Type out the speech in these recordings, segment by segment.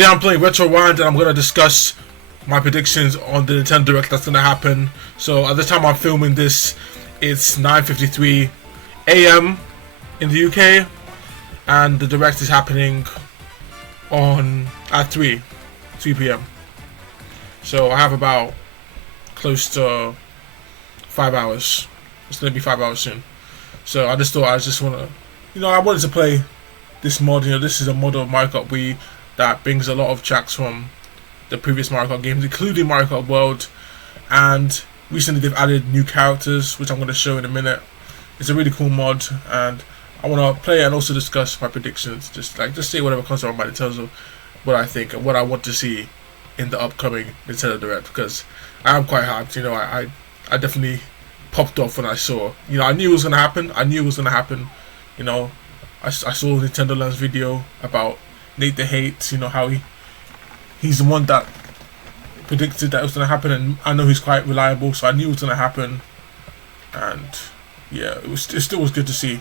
Today I'm playing Retro Rewind and I'm going to discuss my predictions on the Nintendo Direct that's going to happen. So at the time I'm filming this, it's 9:53 AM in the UK, and the Direct is happening at 3 PM. So I have about close to 5 hours. It's going to be 5 hours soon. So I just thought I just want to, I wanted to play this mod. This is a mod of Mario Kart Wii that brings a lot of tracks from the previous Mario Kart games, including Mario Kart World. And recently they've added new characters, which I'm going to show in a minute. It's a really cool mod, and I want to play and also discuss my predictions. Just say whatever comes to my mind in terms of what I think and what I want to see in the upcoming Nintendo Direct, because I am quite hyped. I definitely popped off when I saw. I knew it was going to happen. I saw Nintendo Land's video about Nate the Hate, how he's the one that predicted that it was going to happen, and I know he's quite reliable, so I knew it was going to happen. And yeah, it still was good to see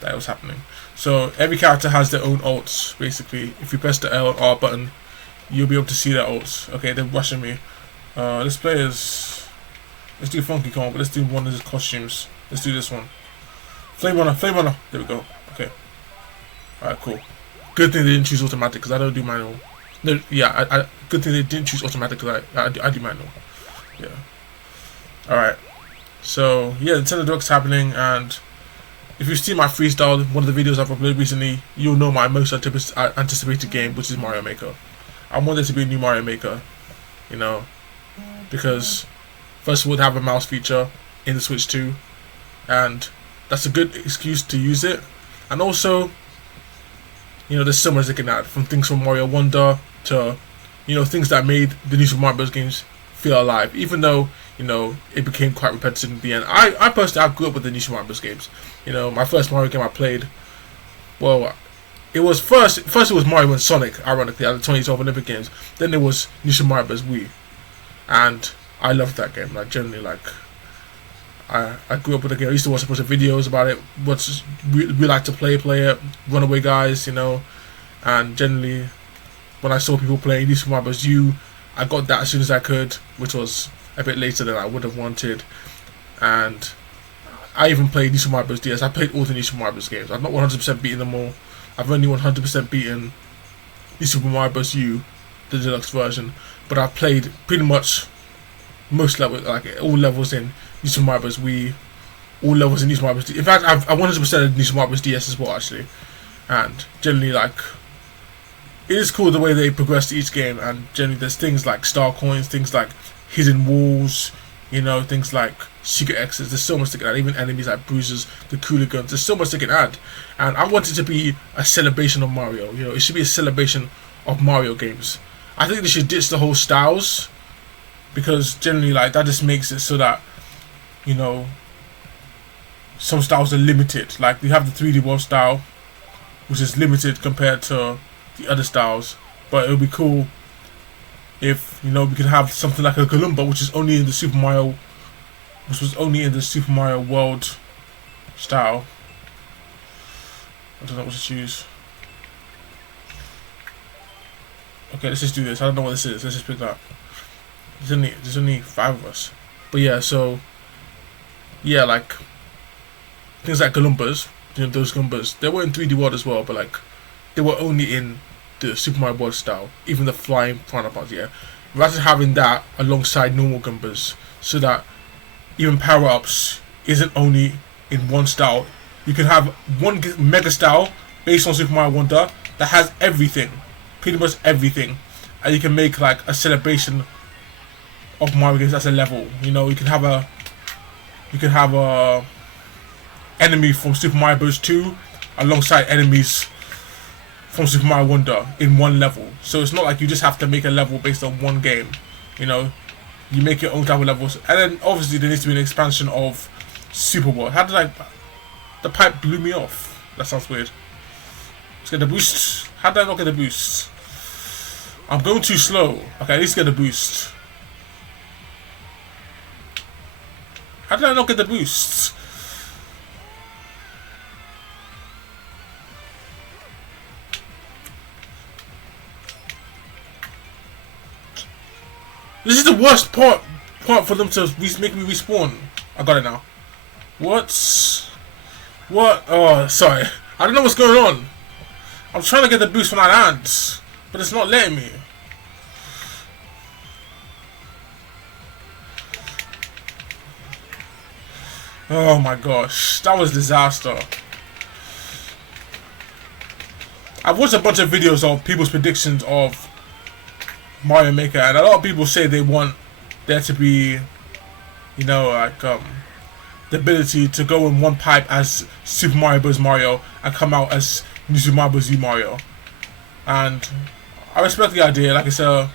that it was happening. So every character has their own ults, basically. If you press the L and R button, you'll be able to see their ults. Okay, they're rushing me. Let's do Funky Kong, but let's do one of his costumes. Let's do this one. Flame Runner. There we go. Okay. Alright, cool. Good thing they didn't choose automatic, because I don't do manual. No, yeah, good thing they didn't choose automatic, because I do manual. Yeah. Alright. So, yeah, Nintendo Direct's happening, and if you've seen my freestyle, one of the videos I've uploaded recently, you'll know my most anticipated game, which is Mario Maker. I want there to be a new Mario Maker, because first of all, they have a mouse feature in the Switch 2, and that's a good excuse to use it. And also, there's so much they can add, from things from Mario Wonder to, things that made the new Super Mario Bros. Games feel alive, even though, it became quite repetitive in the end. I personally, I grew up with the new Super Mario Bros. Games. My first Mario game I played, well, it was first it was Mario and Sonic, ironically, at the 2012 Olympic Games. Then there was New Super Mario Bros. Wii, and I loved that game. Generally, I grew up with the game. I used to watch a bunch of videos about it. We like to play it. Runaway Guys, and generally, when I saw people playing New Super Mario Bros. U, I got that as soon as I could, which was a bit later than I would have wanted. And I even played New Super Mario Bros. DS. I played all the New Super Mario Bros. Games. I've not 100% beaten them all. I've only 100% beaten New Super Mario Bros. U, the deluxe version. But I've played pretty much most levels, all levels in New Super Mario Bros. Wii, all levels in New Super Mario Bros. In fact, I've 100% New Super Mario Bros. DS as well, actually. And generally, it is cool the way they progress each game. And generally, there's things like star coins, things like hidden walls, things like secret exits. There's so much they can add. Even enemies like bruisers, the cooler guns. There's so much they can add. And I want it to be a celebration of Mario. It should be a celebration of Mario games. I think they should ditch the whole styles, because generally, that just makes it so that, some styles are limited. You have the 3D World style, which is limited compared to the other styles. But it would be cool if, we could have something like a Goomba, which was only in the Super Mario World style. I don't know what to choose. Okay, let's just do this. I don't know what this is. Let's just pick that. There's only 5 of us. But yeah, so yeah, things like Goombas, those Goombas, they were in 3D World as well, but they were only in the Super Mario World style. Even the flying piranha parts, yeah. Rather than having that alongside normal Goombas, so that even power-ups isn't only in one style. You can have one mega style based on Super Mario Wonder that has everything, pretty much everything, and you can make a celebration of Mario games as a level. You can have a enemy from Super Mario Bros. 2 alongside enemies from Super Mario Wonder in one level. So it's not like you just have to make a level based on one game. You make your own type of levels, and then obviously there needs to be an expansion of Super World. How did the pipe blew me off? That sounds weird. Let's get the boost. How did I not get the boost? I'm going too slow. Okay, at least get the boost. How did I not get the boost? This is the worst part for them to make me respawn. I got it now. What? What? Oh, sorry. I don't know what's going on. I'm trying to get the boost when I land, but it's not letting me. Oh my gosh, that was a disaster. I've watched a bunch of videos of people's predictions of Mario Maker, and a lot of people say they want there to be, you know, like the ability to go in one pipe as Super Mario Bros. Mario and come out as New Super Mario Bros. U Mario. And I respect the idea. Like I said,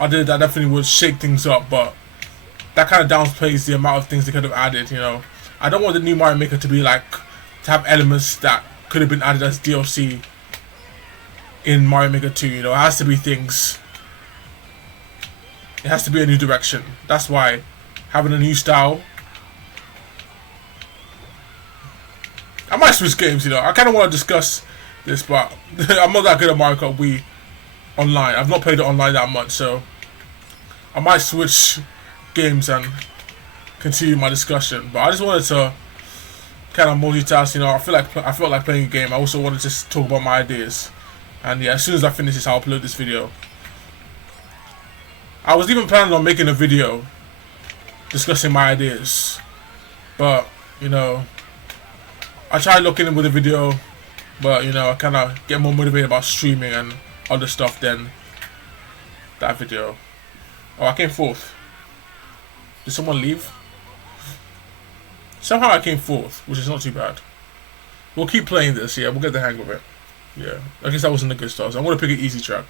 idea that definitely would shake things up, but that kind of downplays the amount of things they could have added. You know, I don't want the new Mario Maker to be like to have elements that could have been added as DLC in Mario Maker 2. You know, it has to be things. It has to be a new direction. That's why having a new style. I might switch games, you know. I kind of want to discuss this, but I'm not that good at Mario Kart Wii online. I've not played it online that much, so I might switch games and continue my discussion. But I just wanted to kind of multitask, you know. I felt like playing a game. I also wanted to talk about my ideas, and yeah, as soon as I finish this, I'll upload this video. I was even planning on making a video discussing my ideas, but you know, I tried looking in with a video, but you know, I kind of get more motivated about streaming and other stuff than that video. Oh, I came fourth. Did someone leave? Somehow I came fourth, which is not too bad. We'll keep playing this, yeah, we'll get the hang of it. Yeah, I guess that wasn't a good start, so I'm going to pick an easy track.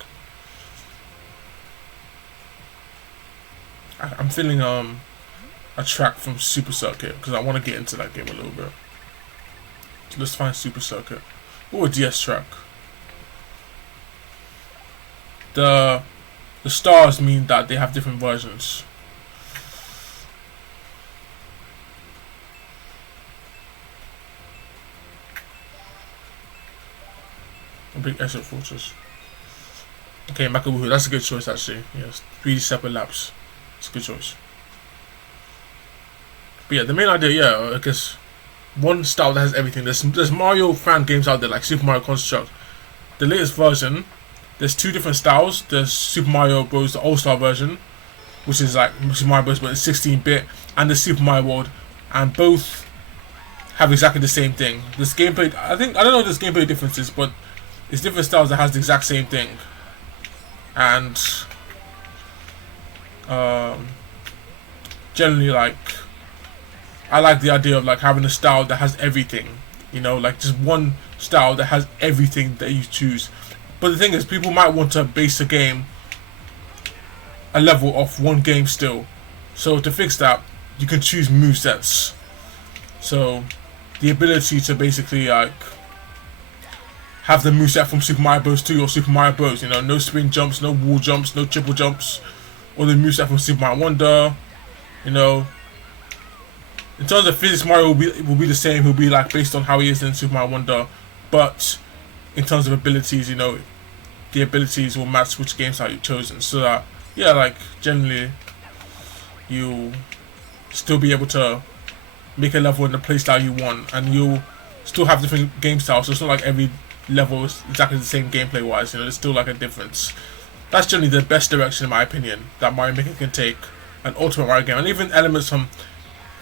I'm feeling a track from Super Circuit, because I want to get into that game a little bit. So let's find Super Circuit. Or a DS track. The stars mean that they have different versions. A big Exit Fortress. Okay, Makabuhu, that's a good choice actually. Yes, 3 separate laps. It's a good choice. But yeah, the main idea, yeah, I guess one style that has everything. There's Mario fan games out there like Super Mario Construct. The latest version, there's 2 different styles. There's Super Mario Bros. The All-Star version, which is like Super Mario Bros. But it's 16-bit, and the Super Mario World, and both have exactly the same thing. This gameplay, I don't know if there's gameplay differences, but it's different styles that has the exact same thing. And generally, like, I like the idea of like having a style that has everything, you know, like just one style that has everything that you choose. But the thing is, people might want to base a game, a level off one game still. So to fix that, you can choose movesets. So the ability to basically like have the moveset from Super Mario Bros. 2 or Super Mario Bros. You know, no spin jumps, no wall jumps, no triple jumps, or the moveset from Super Mario Wonder. You know, in terms of physics, Mario will be the same. He'll be like based on how he is in Super Mario Wonder, but in terms of abilities, you know, the abilities will match which game style you've chosen. So that, yeah, like generally, you'll still be able to make a level in the playstyle you want, and you'll still have different game styles. So it's not like every level is exactly the same gameplay wise. You know, there's still like a difference. That's generally the best direction, in my opinion, that Mario Maker can take an Ultimate Mario game, and even elements from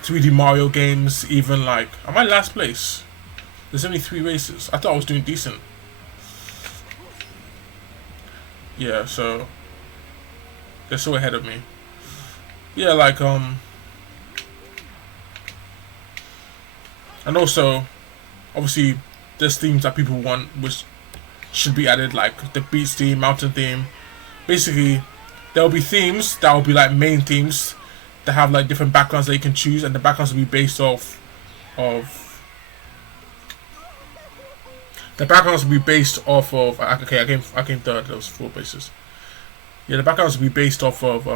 3D Mario games. Even like, am I last place? There's only 3 races. I thought I was doing decent. Yeah, so they're so ahead of me. Yeah, like and also obviously there's themes that people want which should be added, like the beach theme, mountain theme. Basically, there will be themes that will be like main themes that have like different backgrounds that you can choose, and the backgrounds will be based off of okay, I came third. There was 4 bases. Yeah, the backgrounds will be based off of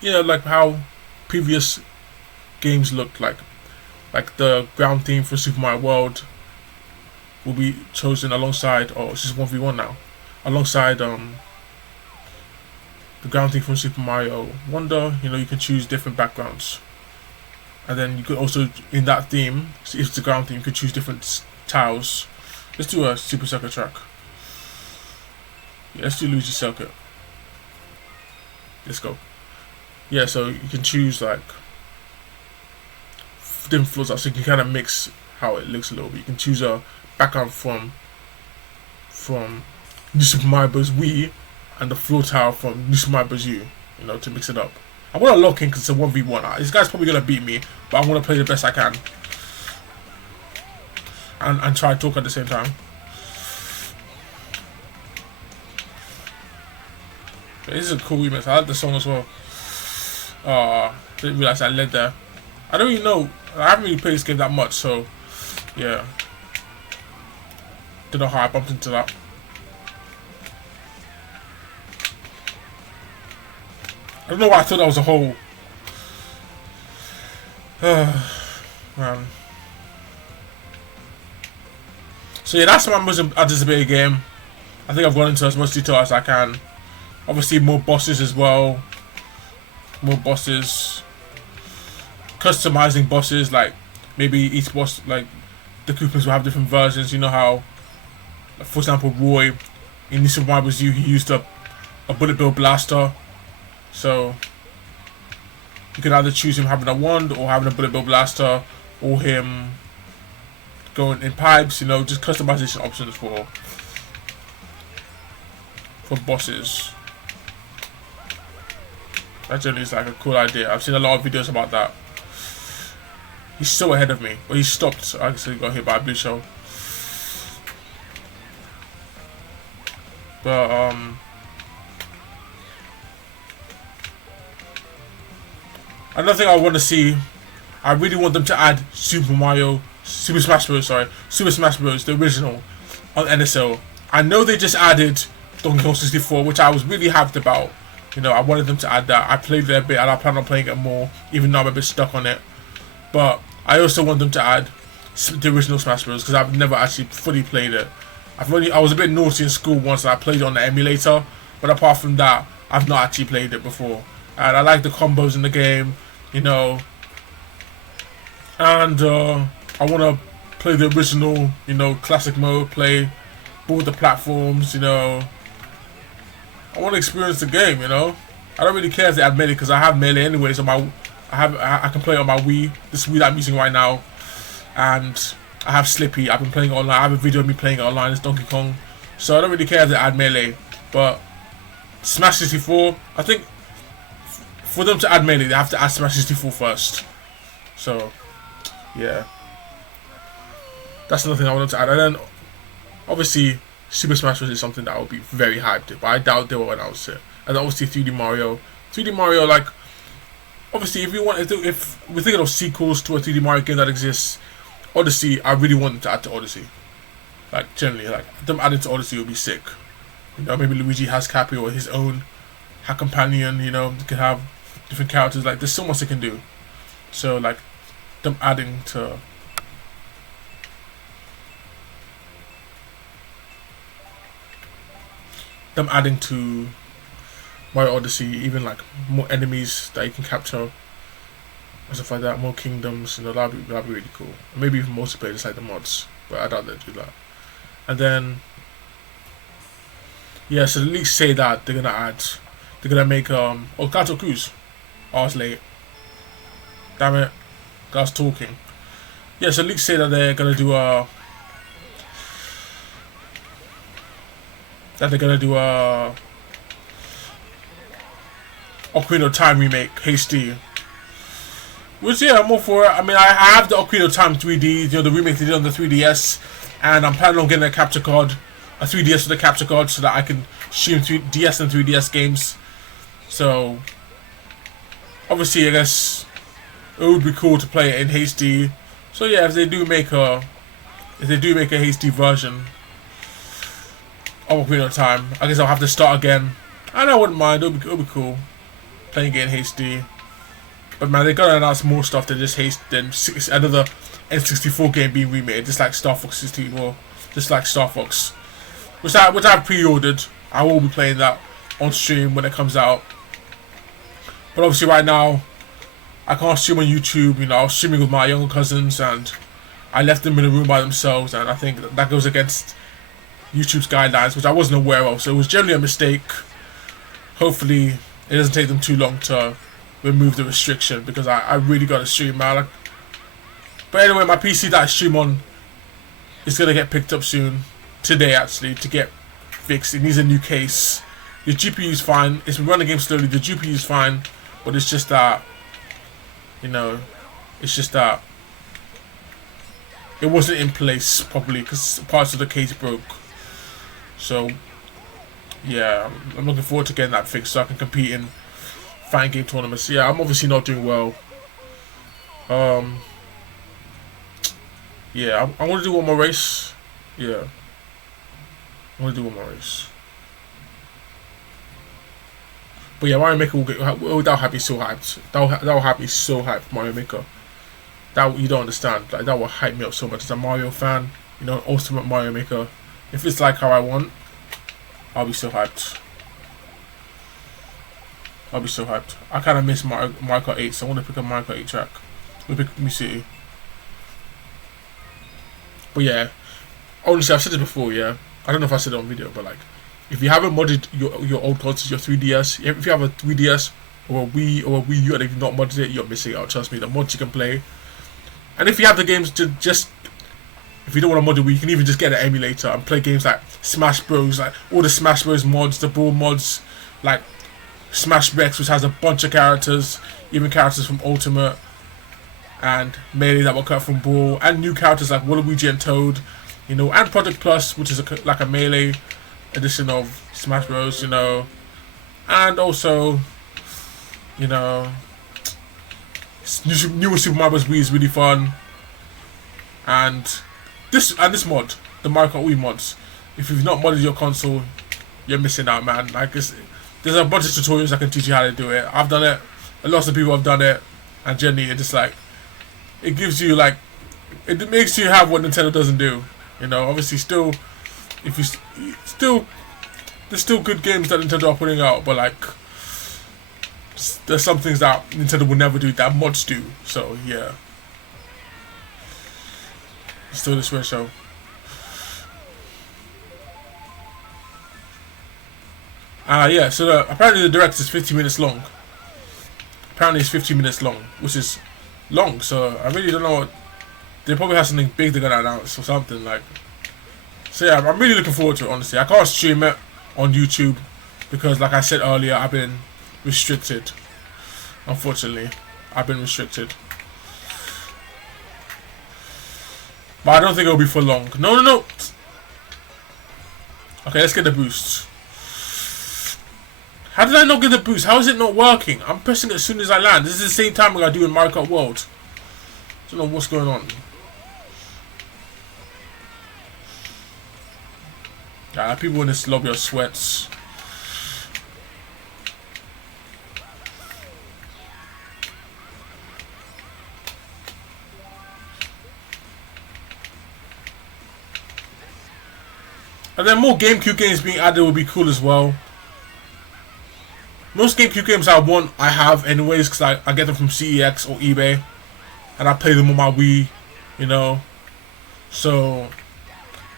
yeah, like how previous games looked like. Like the ground theme for Super Mario World will be chosen alongside, oh, it's just 1v1 now, alongside the ground theme from Super Mario Wonder. You know, you can choose different backgrounds, and then you could also in that theme, if it's the ground theme, you could choose different tiles. Let's do a Super Circuit track. Yeah, let's do Luigi Circuit. Let's go. Yeah, so you can choose like different floors, so you can kind of mix how it looks a little bit. You can choose a background from New Super Mario Bros. Wii and the floor tile from New Super Mario Bros. U, you know, to mix it up. I'm gonna lock in because it's a 1v1. This guy's probably gonna beat me, but I'm gonna play the best I can and try to talk at the same time. This is a cool remix. I like the song as well. Didn't realize I led there. I don't even know. I haven't really played this game that much, so yeah. Don't know how I bumped into that. I don't know why I thought that was a hole. Man. So yeah, that's my most anticipated game. I think I've gone into as much detail as I can. Obviously more bosses as well. More bosses. Customizing bosses, like maybe each boss, like the Koopas will have different versions. You know how, like, for example, Roy in New Super Mario Bros. U, he used a bullet bill blaster. So you could either choose him having a wand or having a bullet bill blaster, or him going in pipes. You know, just customization options for bosses. That generally is like a cool idea. I've seen a lot of videos about that. He's so ahead of me. Well, he stopped, so I actually got hit by a blue shell. But another thing I want to see, I really want them to add Super Smash Bros. The original, on NSO. I know they just added Donkey Kong 64, which I was really hyped about. You know, I wanted them to add that. I played it a bit and I plan on playing it more, even though I'm a bit stuck on it. But I also want them to add the original Smash Bros. Because I've never actually fully played it. I was a bit naughty in school once and I played it on the emulator. But apart from that, I've not actually played it before. And I like the combos in the game, you know. And I want to play the original, you know, classic mode, play both the platforms, you know. I want to experience the game, you know. I don't really care if they add Melee because I have Melee anyways on my. I can play it on my Wii, this Wii that I'm using right now, and I have Slippy. I've been playing it online. I have a video of me playing it online as Donkey Kong, so I don't really care if they add Melee. But Smash 64, I think for them to add Melee, they have to add Smash 64 first. So yeah, that's another thing I wanted to add. And then obviously Super Smash Bros. Is something that I would be very hyped at, but I doubt they will announce it. And then obviously 3D Mario. 3D Mario, like, obviously if we're thinking of sequels to a 3D Mario game that exists, Odyssey, I really want them to add to Odyssey. Like, generally, like, them adding to Odyssey would be sick. You know, maybe Luigi has Cappy or his own companion, you know, they can have different characters. Like, there's so much they can do. So, like, them adding to Mario Odyssey, even like more enemies that you can capture and stuff like that, more kingdoms, you know, that'd be really cool. Maybe even multiplayer, just like the mods, but I doubt they'd do that. And then, yeah, so the leaks say that they're gonna make Gato Cruz. I was late. Damn it, I was talking. Yeah, so leaks say that they're gonna do Ocarina of Time remake, HD. Which, yeah, I'm all for it. I mean, I have the Ocarina of Time 3D, you know, the remake they did on the 3DS, and I'm planning on getting a capture card, a 3DS with a capture card, so that I can stream 3DS and 3DS games. So, obviously, I guess it would be cool to play it in HD. So yeah, if they do make a HD version of Ocarina of Time, I guess I'll have to start again. And I wouldn't mind. It'll be cool playing it in HD. But man, they gotta announce more stuff than just another N64 game being remade, just like Star Fox 64, just like Star Fox, which I've pre-ordered. I will be playing that. on stream when it comes out. But obviously right now, I can't stream on YouTube. You know, I was streaming with my younger cousins and I left them in a room by themselves, and I think that goes against YouTube's guidelines, which I wasn't aware of. So it was generally a mistake. Hopefully, it doesn't take them too long to remove the restriction, because I really got to stream, man. But anyway, my PC that I stream on is going to get picked up soon. Today, actually, to get fixed. It needs a new case. The GPU is fine. It's been running the game slowly. The GPU is fine. But it's just that, you know, it's just that it wasn't in place properly because parts of the case broke. So, yeah, I'm looking forward to getting that fixed so I can compete in fighting game tournaments. Yeah, I'm obviously not doing well. Yeah, I want to do one more race. Yeah, I want to do one more race. But yeah, Mario Maker will get. That'll have me so hyped. That'll have me so hyped. Mario Maker. That you don't understand. Like, that will hype me up so much as a Mario fan. You know, ultimate Mario Maker. If it's like how I want, I'll be so hyped. I'll be so hyped. I kind of miss Mario Kart 8, so I want to pick a Mario Kart 8 track. We'll pick New City. But yeah, honestly, I've said this before. Yeah, I don't know if I said it on video, but like, if you haven't modded your old consoles, your 3DS, if you have a 3DS or a Wii or a Wii U, and if you've not modded it, you're missing out. Trust me, the mods you can play. And if you have the games to just, if you don't want to mod it, you can even just get an emulator and play games like Smash Bros, like all the Smash Bros mods, the Brawl mods, like Smash Rex, which has a bunch of characters, even characters from Ultimate and Melee that were cut from Brawl, and new characters like Waluigi and Toad, you know, and Project Plus, which is like a Melee edition of Smash Bros, you know, and also, you know, new Super Mario Bros. Wii is really fun, and this mod, the Mario Kart Wii mods. If you've not modded your console, you're missing out, man. Like, there's a bunch of tutorials that can teach you how to do it. I've done it. Lots of people have done it, and generally, it just like, it gives you like, it makes you have what Nintendo doesn't do. You know, obviously, still, if you there's still good games that Nintendo are putting out, but like, there's some things that Nintendo will never do that mods do. So yeah, still this way show. Yeah. So apparently the direct is 50 minutes long. Apparently it's 50 minutes long, which is long. So I really don't know what. They probably have something big they're gonna announce or something like. So yeah, I'm really looking forward to it. Honestly, I can't stream it on YouTube because, like I said earlier, I've been restricted. Unfortunately, I've been restricted. But I don't think it'll be for long. No. Okay, let's get the boost. How did I not get the boost? How is it not working? I'm pressing it as soon as I land. This is the same timing I do in Mario Kart World. I don't know what's going on. People in this lobby are sweats. And then more GameCube games being added would be cool as well. Most GameCube games I want, I have anyways, because I get them from CEX or eBay. And I play them on my Wii, you know. So,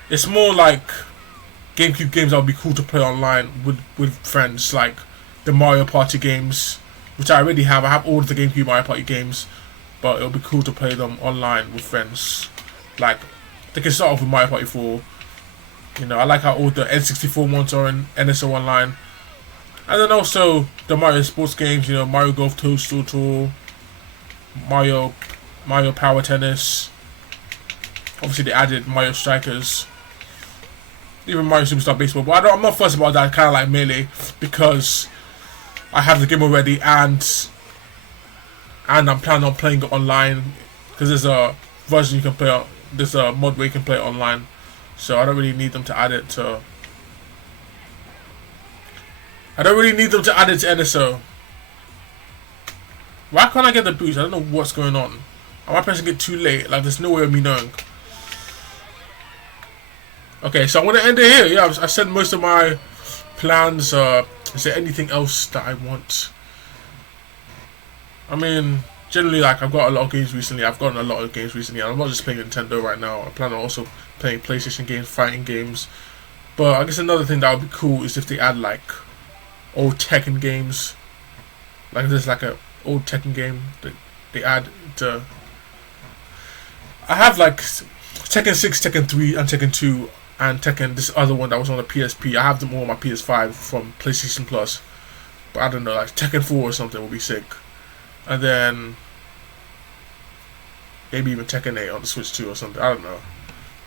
it's more like GameCube games that would be cool to play online with friends, like the Mario Party games, which I already have. I have all of the GameCube Mario Party games, but it would be cool to play them online with friends. Like, they can start off with Mario Party 4. You know, I like how all the N64 ones are in NSO Online. And then also the Mario Sports games, you know, Mario Golf Toadstool Tour, Mario Power Tennis. Obviously they added Mario Strikers. Even Mario Superstar Baseball. But I'm not fussed about that, kind of like Melee, because I have the game already and I'm planning on playing it online, because there's a version you can play on, there's a mod where you can play it online. So I don't really need them to add it to NSO. Why can't I get the boost? I don't know what's going on. Am I pressing it too late? Like, there's no way of me knowing. Okay, so I'm going to end it here. Yeah, I've said most of my plans. Is there anything else that I want? I mean, generally, like, I've got a lot of games recently. I've gotten a lot of games recently. I'm not just playing Nintendo right now. I plan on also playing PlayStation games, fighting games. But I guess another thing that would be cool is if they add like old Tekken games. Like there's like a old Tekken game that they add to. I have like Tekken 6, Tekken 3, and Tekken 2, and Tekken, this other one that was on the PSP. I have them all on my PS5 from PlayStation Plus. But I don't know, like Tekken 4 or something would be sick. And then maybe even Tekken 8 on the Switch 2 or something. I don't know.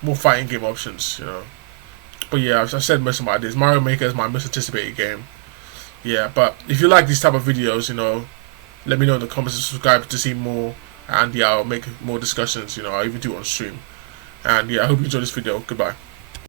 More fighting game options, you know. But yeah, I've said most of my ideas. Mario Maker is my most anticipated game. Yeah, but if you like these type of videos, you know, let me know in the comments and subscribe to see more. And yeah, I'll make more discussions, you know, I'll even do it on stream. And yeah, I hope you enjoyed this video. Goodbye.